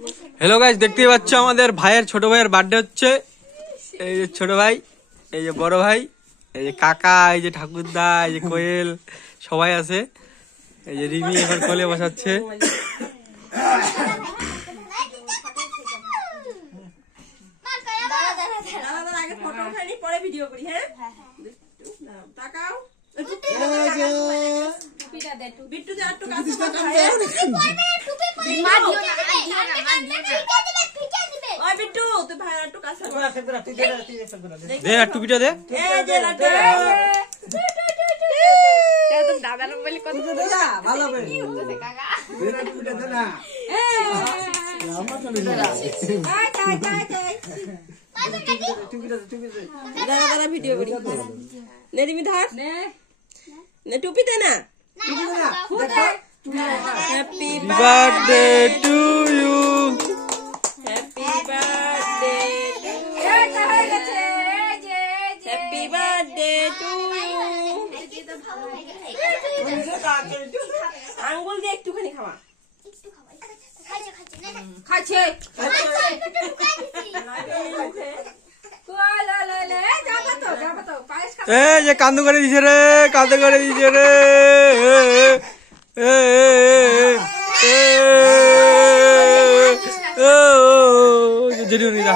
Hello guys, देखते पाচ্ছ আমাদের ভাইয়ের ছোট ভাইয়ের বার্থডে হচ্ছে। এই যে ছোট ভাই, এই যে বড় ভাই, এই যে কাকা, এই যে ঠাকুরদা, এই যে কোয়েল, সবাই আছে। এই যে রিমি এবার কোলে বসাচ্ছে। দে আর টুপিটা দে। দাদা বলে কত ভালো ভিডিও করি নেরিমি ধর টুপি দে না। Happy birthday to you, happy birthday happy birthday to you. আঙ্গুল দিয়ে একটুখানি খাওয়া খাচ্ছে। এই যে কান্দু করে দিছে রে, কান্দু করে দিছে রে। জেনুনি না।